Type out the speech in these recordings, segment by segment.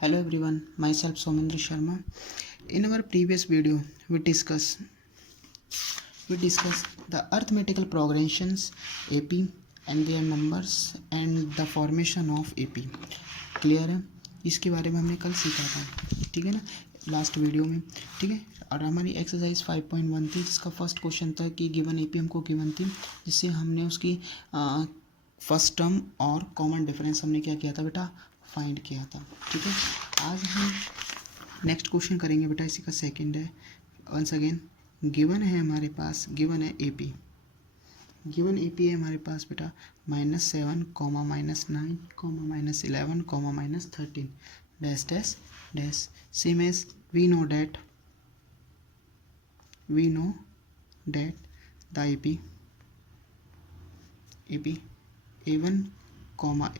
Hello everyone, myself Somendra Sharma. In our previous video, we discussed the arithmetical progressions AP and their numbers and the formation of AP. Clear है? इसके बारे में हमने कल सीखा था, ठीक है ना, लास्ट वीडियो में, ठीक है। और हमारी एक्सरसाइज 5.1 थी, जिसका फर्स्ट क्वेश्चन था कि गिवन एपी हमको गिवन थी, जिससे हमने उसकी फर्स्ट टर्म और कॉमन डिफरेंस हमने क्या किया था बेटा, फाइंड किया था, ठीक है। आज हम नेक्स्ट क्वेश्चन करेंगे बेटा, इसी का सेकंड है। वंस अगेन गिवन है हमारे पास, गिवन है एपी, गिवन एपी है हमारे पास बेटा -7, -9, -11, -13 dash dash dash. Same as we know that the AP A1,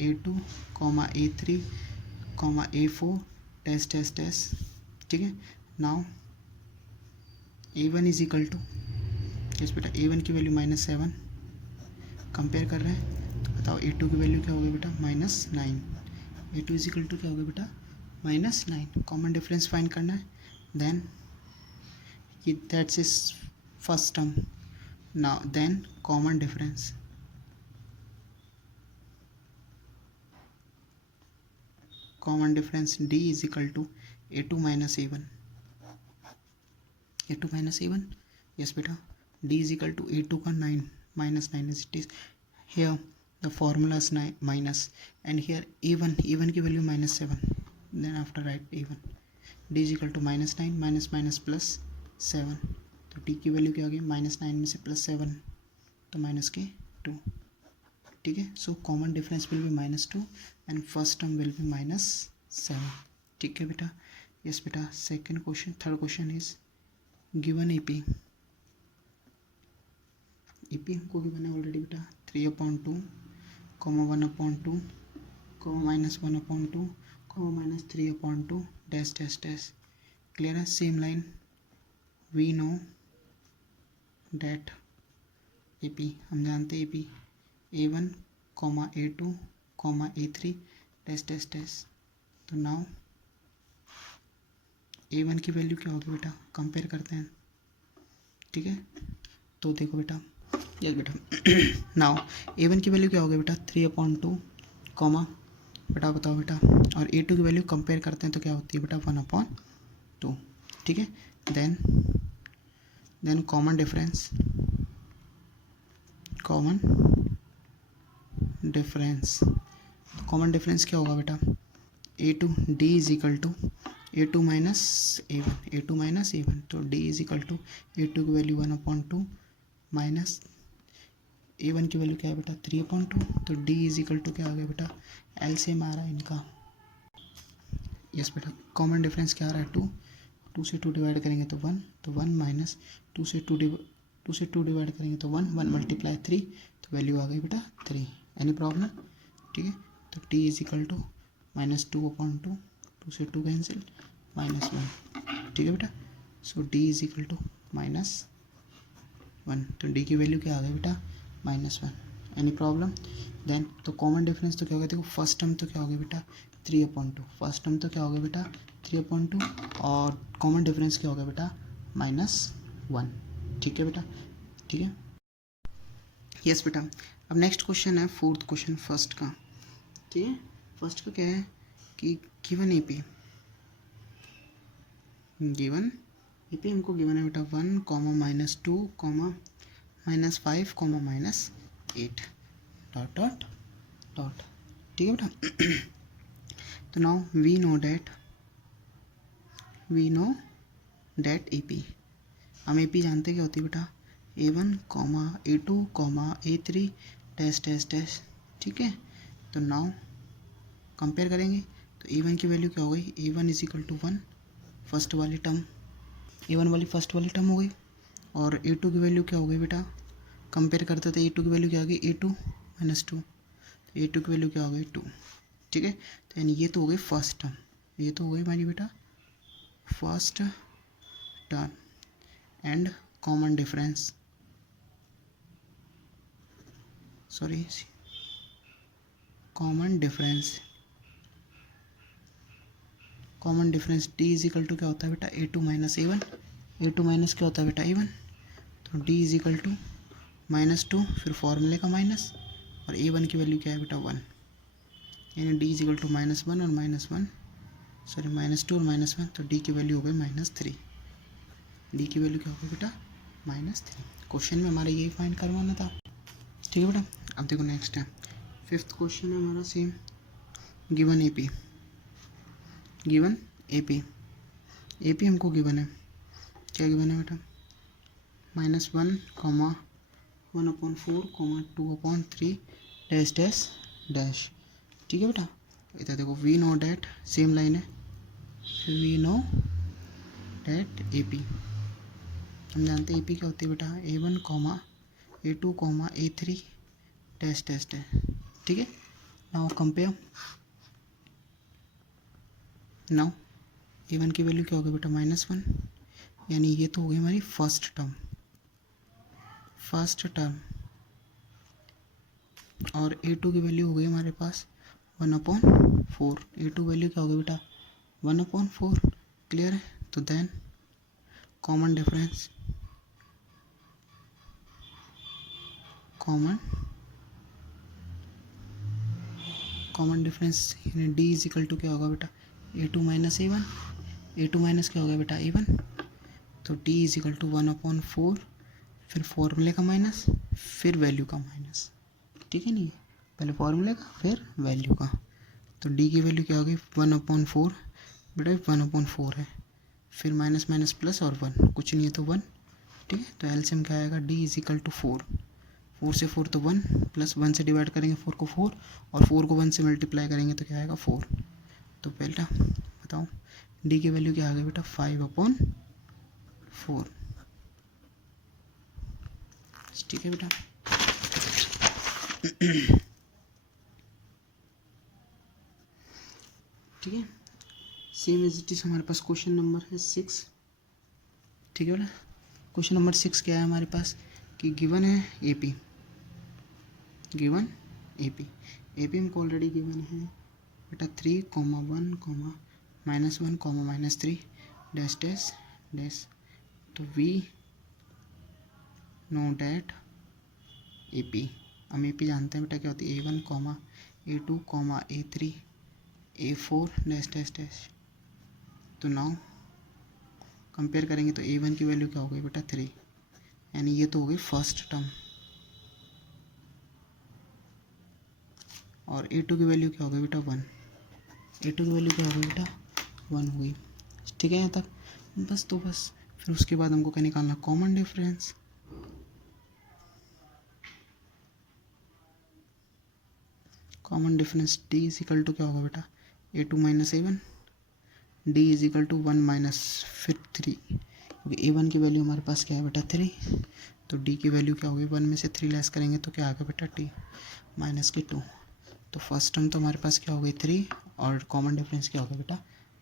A2, A3, A4 dash dash dash, ठीक है। Now A1 is equal to, yes बेटा, A1 की वैल्यू -7 कंपेयर कर रहे हैं, तो बताओ A2 की वैल्यू क्या होगी बेटा, -9। A2 इज इक्वल टू क्या होगा बेटा, -9। कॉमन डिफरेंस फाइंड करना है, then that's is first term. Now then common difference, D is equal to A2 minus A1, A2 minus A1, yes बेटा। D is equal to A2 का 9 -9 is it is here the formula is minus, and here A1 की value -7, then after right A1, D is equal to -9 minus minus plus 7, तो D की value क्या होगी, -9 में से +7 तो -2, ठीक है। So common difference will be -2 and first term will be -7, ठीक है बेटा। यस बेटा, second question, third question is given AP हमको गिवन है ऑलरेडी बेटा 3/2, -1/2, -1/2, -3/2 डैश डैश डैश। क्लियर है? Same line, we know that AP, हम जानते हैं AP A1, A2, A3 dash dash dash. तो नाउ A1 की वैल्यू क्या होगी बेटा, कंपेयर करते हैं, ठीक है। तो देखो बेटा, यस बेटा, नाउ A1 की वैल्यू क्या होगी बेटा 3/2, बेटा बताओ बेटा, और A2 की वैल्यू कंपेयर करते हैं तो क्या होती है बेटा 1/2, ठीक है। देन कॉमन डिफरेंस क्या होगा बेटा, A2 D is equal to A2 minus A1, तो D is equal to A2 की वैल्यू 1/2 माइनस A1 की वैल्यू क्या है बेटा 3/2, तो D इज इक्वल टू क्या आ गया बेटा, एलसीएम आ रहा है इनका, यस बेटा। कॉमन डिफरेंस क्या आ रहा है 2 से 2 डिवाइड करेंगे तो 1, तो 1 माइनस 2 से 2 डिवाइड करेंगे तो 1 मल्टीप्लाई 3, तो वैल्यू आ गई बेटा 3। एनी प्रॉब्लम, ठीक है। तो D इज इक्वल टू -2/2, 2 से 2 कैंसिल, -1, ठीक है बेटा। सो D इज इक्वल टू -1, तो D की वैल्यू क्या आ गई बेटा -1। एनी प्रॉब्लम, देन तो कॉमन डिफरेंस तो क्या होगा, देखो फर्स्ट टर्म तो क्या होगा बेटा 3/2, फर्स्ट टर्म तो क्या होगा बेटा 3/2, और कॉमन डिफरेंस क्या होगा बेटा -1, ठीक है बेटा, ठीक है। यस बेटा, अब नेक्स्ट क्वेश्चन है फोर्थ क्वेश्चन फर्स्ट का, ठीक है। फर्स्ट का क्या है कि गिवन एपी हमको गिवन है बेटा 1, -2, -5, -8 डॉट डॉट डॉट, ठीक है बेटा। तो now we know that AP, हम एपी जानते क्या होती है बेटा A1, A2, A3 dash dash dash, ठीक है। तो नाउ कंपेयर करेंगे तो A1 की वैल्यू क्या हो गई, A1 is equal to 1, first वाली टर्म A1 वाली फर्स्ट वाली टर्म हो गई, और A2 की वैल्यू क्या हो गई बेटा, कंपेयर करते थे A2 की वैल्यू क्या आ गई A2 -2, तो A2 की वैल्यू क्या हो गई 2, ठीक है। तो यानी ये तो हो गई फर्स्ट टर्म, ये तो हो गई हमारी बेटा first term, and common difference, common difference common difference d is equal to क्या होता है बेटा a two minus a one, a two minus क्या होता है बेटा ए वन, तो डी इज इक्वल टू -2 फिर फॉर्मूले का माइनस और ए वन की वैल्यू क्या है बेटा 1, यानी डी इज इक्वल टू -1 और -1 सॉरी -2 और -1, तो डी की वैल्यू हो गई -3, डी की वैल्यू क्या हो गई बेटा -3। क्वेश्चन में हमारा यही फाइंड करवाना था, ठीक है बेटा। अब देखो नेक्स्ट है 5th क्वेश्चन है हमारा same, given AP, given AP, AP हमको गिवन है, क्या गिवन है बेटा -1, 1/4, 2/3 डैश डैश डैश, ठीक है बेटा। इधर देखो we know that, same line है, we know that A P, हम जानते हैं ए पी क्या होती है बेटा A1, A2, A3 dash dash dash, ठीक है। नाउ कंपेयर, नाउ A1 की वैल्यू क्या होगी बेटा -1, यानी ये तो हो गई हमारी फर्स्ट टर्म, और A2 की वैल्यू हो गई हमारे पास 1/4, A2 वैल्यू क्या होगी बेटा 1/4, क्लियर है। तो then common difference, common difference यानी डी इज इक्वल टू क्या होगा बेटा A2 minus A1, A2 minus क्या होगा बेटा A1, तो डी इज इक्वल टू 1/4 फिर फॉर्मूले का माइनस फिर वैल्यू का माइनस, ठीक है नहीं, पहले फॉर्मूले का फिर वैल्यू का, तो डी की वैल्यू क्या होगी 1/4 बेटा 1/4 है, फिर माइनस माइनस प्लस और 1, कुछ नहीं है तो 1, ठीक है। तो एलसीएम क्या आएगा डी इज इक्वल टू 4 से 4 तो 1 प्लस 1 से डिवाइड करेंगे 4 को 4 और 4 को 1 से मल्टीप्लाई करेंगे तो क्या आएगा 4, तो बेटा बताओ डी की वैल्यू क्या आ गई बेटा 5/4, ठीक है बेटा। ठीक है, सेम एज इट इज हमारे पास क्वेश्चन नंबर है 6, ठीक है बेटा। क्वेश्चन नंबर 6 क्या है हमारे पास कि गिवन है एपी, गिवन एपी, एपी हमको ऑलरेडी गिवन है बेटा 3, 1, -1, -3 डैश डैश डैश, तो वी नो डैट एपी, हम एपी जानते हैं बेटा क्या होती है A1, A2, A3, A4 dash dash dash, तो नाउ कंपेयर करेंगे तो A1 की वैल्यू क्या हो गई बेटा 3, यानी ये तो हो गई फर्स्ट टर्म, और A2 की वैल्यू क्या हो गई बेटा 1, A2 की वैल्यू क्या हो गई बेटा 1 हो गई, ठीक है यहाँ तक बस। तो बस फिर उसके बाद हमको क्या निकालना common difference, common difference D is equal to क्या होगा बेटा A2 minus A1, D is equal to 1 minus फिर 3, क्योंकि A1 की वैल्यू हमारे पास क्या है बेटा 3, तो D की वैल्यू क्या होगी 1 में से 3 लेस करेंगे तो क्या आ गया बेटा T माइनस के 2, तो फर्स्ट टर्म तो हमारे पास क्या हो गई 3 और कॉमन डिफरेंस क्या होगा बेटा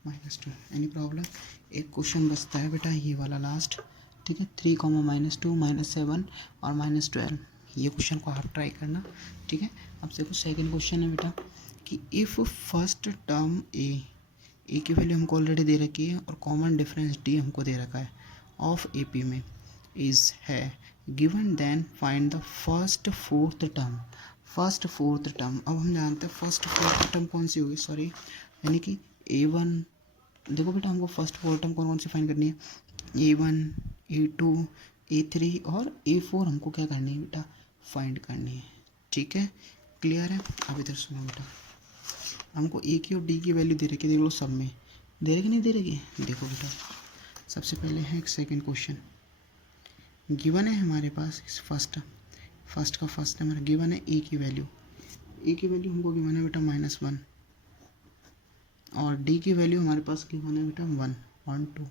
-2। एनी प्रॉब्लम, एक क्वेश्चन बचता है बेटा ये वाला लास्ट, ठीक है 3, -2, -7 और -12, ये क्वेश्चन को आप ट्राई करना, ठीक है। अब देखो सेकंड क्वेश्चन है बेटा कि इफ़ फर्स्ट टर्म ए की वैल्यू हमको ऑलरेडी दे रखी है और कॉमन डिफरेंस डी हमको दे रखा है ऑफ ए पी में इज़ है given, then find the first fourth term, first fourth term. अब हम जानते हैं फर्स्ट फोर्थ टर्म कौन सी होगी, सॉरी यानी कि A1, देखो बेटा हमको फर्स्ट फोर्थ टर्म कौन सी फाइंड करनी है A1, A2, A3 और A4 हमको क्या करनी है बेटा फाइंड करनी है, ठीक है क्लियर है। अब इधर सुनो बेटा, हमको ए की और डी की वैल्यू दे रखी है, देख लो सब में दे रखी नहीं दे रखी, देखो बेटा सबसे पहले है एक सेकंड क्वेश्चन, गिवन है हमारे पास फर्स्ट का फर्स्ट हमारा गिवन है ए की वैल्यू हमको गिवन है बेटा -1 और डी की वैल्यू हमारे पास गिवन है बेटा 1/2,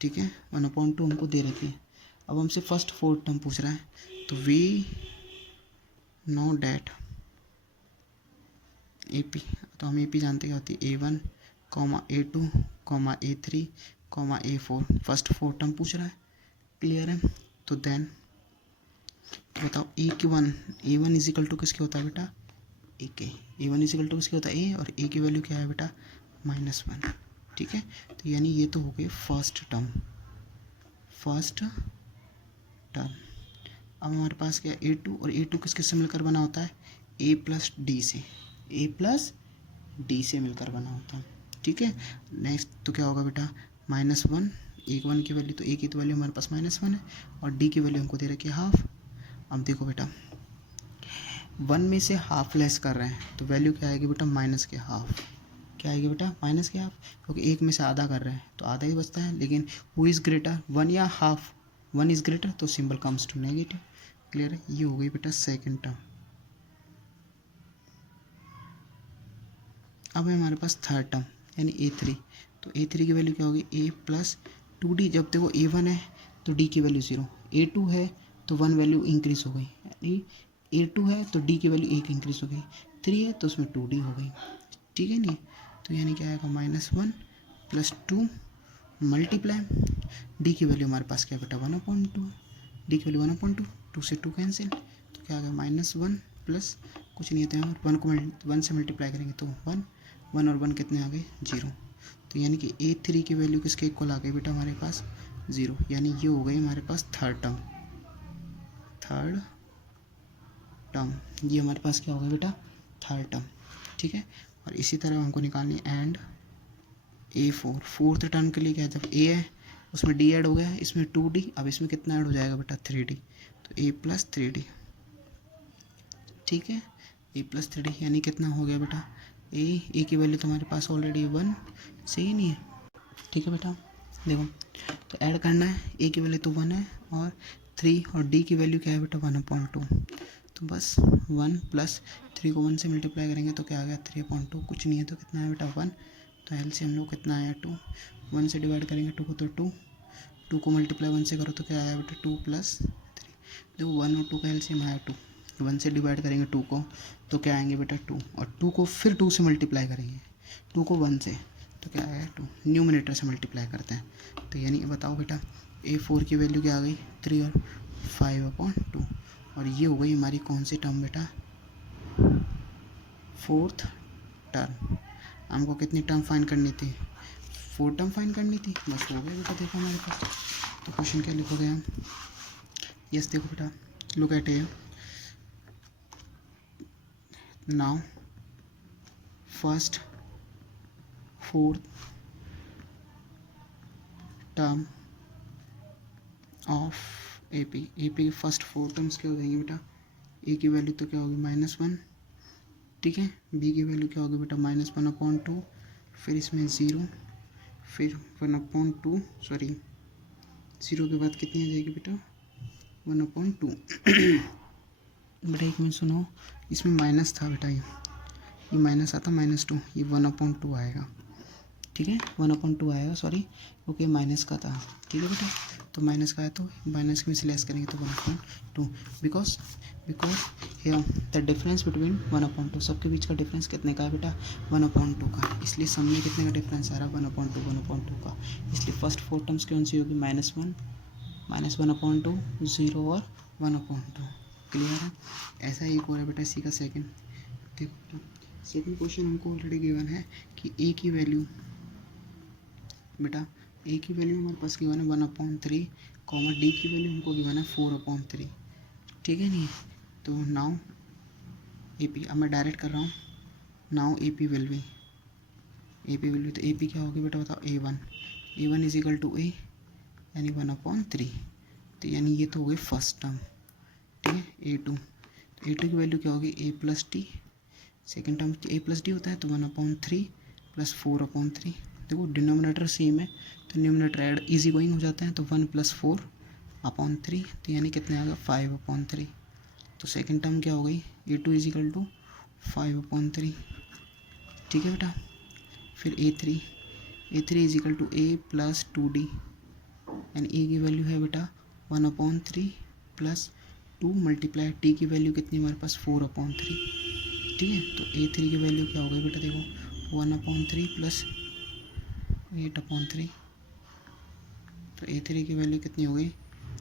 ठीक है 1/2 हमको दे रखी है। अब हमसे फर्स्ट फोर्थ टर्म पूछ रहा है, तो we know that A P, तो हम ए पी जानते क्या होती है A1, A2, A3, A4, first fourth term पूछ रहा है, क्लियर है। तो देन बताओ A1 इज इक्वल टू किसके होता है बेटा A1 इज इक्वल टू किसके होता है A, और A की वैल्यू क्या है बेटा -1, ठीक है। तो यानी ये तो हो गए फर्स्ट टर्म। अब हमारे पास क्या है A2, और A2 किससे मिलकर बना होता है A प्लस डी से, मिलकर बना होता है, ठीक है। नेक्स्ट तो क्या होगा बेटा -1, एक 1 की वैल्यू, तो A की तो वैल्यू हमारे पास -1 है और D की वैल्यू हमको दे रखी है हाफ। अब देखो बेटा 1 में से हाफ लेस कर रहे हैं तो वैल्यू क्या आएगी बेटा माइनस के हाफ। क्या आएगी बेटा माइनस के हाफ, क्योंकि एक में से आधा कर रहे हैं तो आधा ही बचता है। लेकिन हु इज़ ग्रेटर 1 या हाफ, 1 इज़ ग्रेटर तो symbol comes to negative. Clear है, ये हो गई बेटा सेकेंड टर्म। अब है हमारे पास थर्ड टर्म यानी A3। तो A3 की वैल्यू क्या होगी A प्लस 2D। जब देखो A1 है तो D की वैल्यू 0, A2 है तो 1 वैल्यू इंक्रीज हो गई, यानी A2 है तो D की वैल्यू 1 इंक्रीज हो गई, 3 है तो उसमें 2D हो गई, ठीक है नहीं। तो यानी क्या आएगा -1 + 2 मल्टीप्लाई D की वैल्यू हमारे पास क्या बेटा 1/2, D की वैल्यू 1/2, 2 से 2 कैंसिल, तो क्या आ गया -1 प्लस कुछ नहीं होता है, 1 को 1 से मल्टीप्लाई करेंगे तो 1 और 1 कितने आ गए 0। तो यानी कि A3 की वैल्यू किसके इक्वल आ गई बेटा हमारे पास 0, यानी ये हो गई हमारे पास थर्ड टर्म। ये हमारे पास क्या होगा बेटा थर्ड टर्म, ठीक है। और इसी तरह हमको निकालनी एंड A4, फोर्थ टर्म के लिए क्या है, जब A है उसमें D ऐड हो गया है, इसमें 2D, अब इसमें कितना ऐड हो जाएगा बेटा 3D, तो A + 3D, ठीक है। A + 3D यानी कितना हो गया बेटा A की वैल्यू तो हमारे पास ऑलरेडी 1, सही नहीं है, ठीक है बेटा। देखो तो ऐड करना है, A की वैल्यू तो 1 है और 3, और D की वैल्यू क्या है बेटा 1/2, तो बस 1 + 3 को 1 से मल्टीप्लाई करेंगे तो क्या आ गया 3/2, कुछ नहीं है तो कितना है बेटा 1, तो एलसीएम लोग कितना आया 2, 1 से डिवाइड करेंगे 2 को तो 2 को मल्टीप्लाई 1 से करो तो क्या आया बेटा 2 + 3, देखो 1 और 2 का एलसीएम आया 2, 1 से डिवाइड करेंगे 2 को तो क्या आएंगे बेटा 2, और 2 को फिर 2 से मल्टीप्लाई करेंगे, 2 को 1 से तो क्या आया 2, न्यूमरेटर से मल्टीप्लाई करते हैं। तो यानी बताओ बेटा A4 की वैल्यू क्या आ गई 3 और 5/2, और ये हो गई हमारी कौन सी टर्म बेटा फोर्थ टर्म। हमको कितनी टर्म फाइंड करनी थी 4 टर्म फाइंड करनी थी, बस हो गया बेटा। देखो हमारे पास तो क्वेश्चन क्या लिखोगे हम, यस देखो बेटा look at here, now first fourth term of AP की फर्स्ट 4 टर्म्स क्या हो जाएंगे बेटा, A की वैल्यू तो क्या होगी -1, ठीक है, B की वैल्यू क्या होगी बेटा -1/2, फिर इसमें 0, फिर 1/2, सॉरी 0 के बाद कितनी आ जाएगी बेटा 1/2 बेटा एक मिनट सुनो, इसमें माइनस था बेटा, ये माइनस आता -2, ये 1/2 आएगा, ठीक है 1/2 आएगा, सॉरी ओके माइनस का था, ठीक है बेटा। तो माइनस का है तो माइनस में से लेस करेंगे तो 1/2, बिकॉज द डिफरेंस बिटवीन 1/2, सबके बीच का डिफरेंस कितने का है बेटा 1/2 का, इसलिए सब में कितने का डिफरेंस आ रहा है 1/2 का, इसलिए फर्स्ट 4 टर्म्स कौन सी होगी -1, -1/2, 0 और 1/2। क्लियर है। ऐसा ही एक और है बेटा इसी का सेकंड, देखो सेकंड क्वेश्चन हमको ऑलरेडी गिवन है कि A की वैल्यू बेटा A की वैल्यू हमारे पास गिवन है 1/3, D की वैल्यू हमको गिवन है 4/3, ठीक है नहीं। तो नाउ AP, अब मैं डायरेक्ट कर रहा हूँ, नाउ AP विल बी, तो AP क्या होगी बेटा बताओ A1 is equal to A यानी 1/3, तो यानी ये तो हो गई फर्स्ट टर्म, ठीक है। A2 की वैल्यू क्या होगी A + D, second term A + D होता है तो 1/3 + 4/3, देखो डिनोमिनेटर सेम है तो न्यूमरेटर ऐड इजी गोइंग हो जाता है, तो 1 + 4/3, तो यानी कितने आ गया 5/3, तो सेकेंड टर्म क्या हो गई A2 इज इक्वल टू 5/3, ठीक है बेटा। फिर A3 is equal to A + 2D, यानी A की वैल्यू है बेटा 1/3 + 2 मल्टीप्लाई D की वैल्यू कितनी हमारे पास 4/3, ठीक है। तो A3 की वैल्यू क्या हो गई बेटा देखो 1/3 + 8/3, तो A3 की वैल्यू कितनी हो गई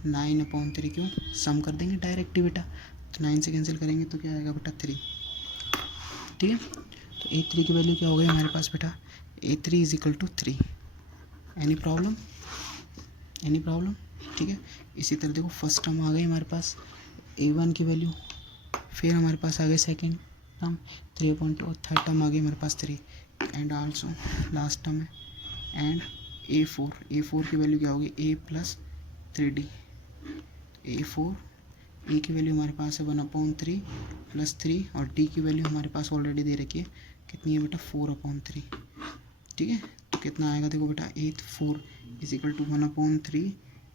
9/3, क्यों सम कर देंगे डायरेक्ट ही बेटा, तो 9 से कैंसिल करेंगे तो क्या आएगा बेटा 3, ठीक है। तो A3 की वैल्यू क्या हो गई हमारे पास बेटा A3 is equal to 3। Any problem? ठीक है। इसी तरह देखो फर्स्ट टर्म आ गई हमारे पास A1 की वैल्यू, फिर हमारे पास आ गई सेकेंड टर्म 3/2, थर्ड टर्म आ गई हमारे पास 3 एंड आल्सो लास्ट टर्म है एंड A4 की वैल्यू क्या होगी A प्लस 3D। A4 ए की वैल्यू हमारे पास है 1/3 प्लस 3 और डी की वैल्यू हमारे पास ऑलरेडी दे रखी है कितनी है बेटा 4/3। ठीक है, तो कितना आएगा देखो बेटा 4 is equal to 1/3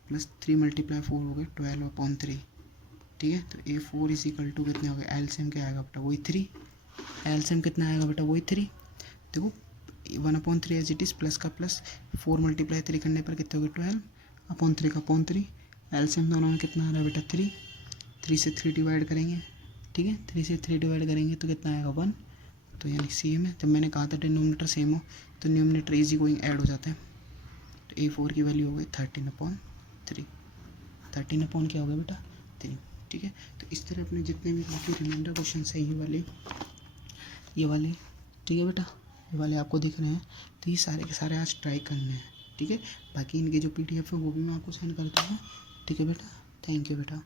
plus 3 multiply 4 हो गए 12/3। ठीक है, तो A4 इज इक्वल टू कितने हो गए, एलसीएम क्या आएगा बेटा वही 3। एलसीएम कितना आएगा बेटा वही 3। देखो 1/3 एज इट इज़, प्लस का प्लस 4 मल्टीप्लाई 3 करने पर कितने हो गए 12/3 का 3। एलसीएम दोनों में कितना आ रहा है बेटा 3 से 3 डिवाइड करेंगे। ठीक है, 3 से 3 डिवाइड करेंगे तो कितना आएगा 1। तो यानी सेम है, जब मैंने कहा था डिनोमिनेटर सेम हो तो न्यूमिनेटर इजी गोइंग ऐड हो जाता है। तो A4 की वैल्यू हो गई 13/3। 13 क्या हो गया बेटा 3। ठीक है, तो इस तरह अपने जितने भी बाकी रिमाइंडर क्वेश्चन है ये वाले ठीक है बेटा, ये वाले आपको दिख रहे हैं, तो ये सारे के सारे आज ट्राई करने हैं। ठीक है, बाकी इनके जो PDF है वो भी मैं आपको सेंड करता हूँ। ठीक है बेटा, थैंक यू बेटा।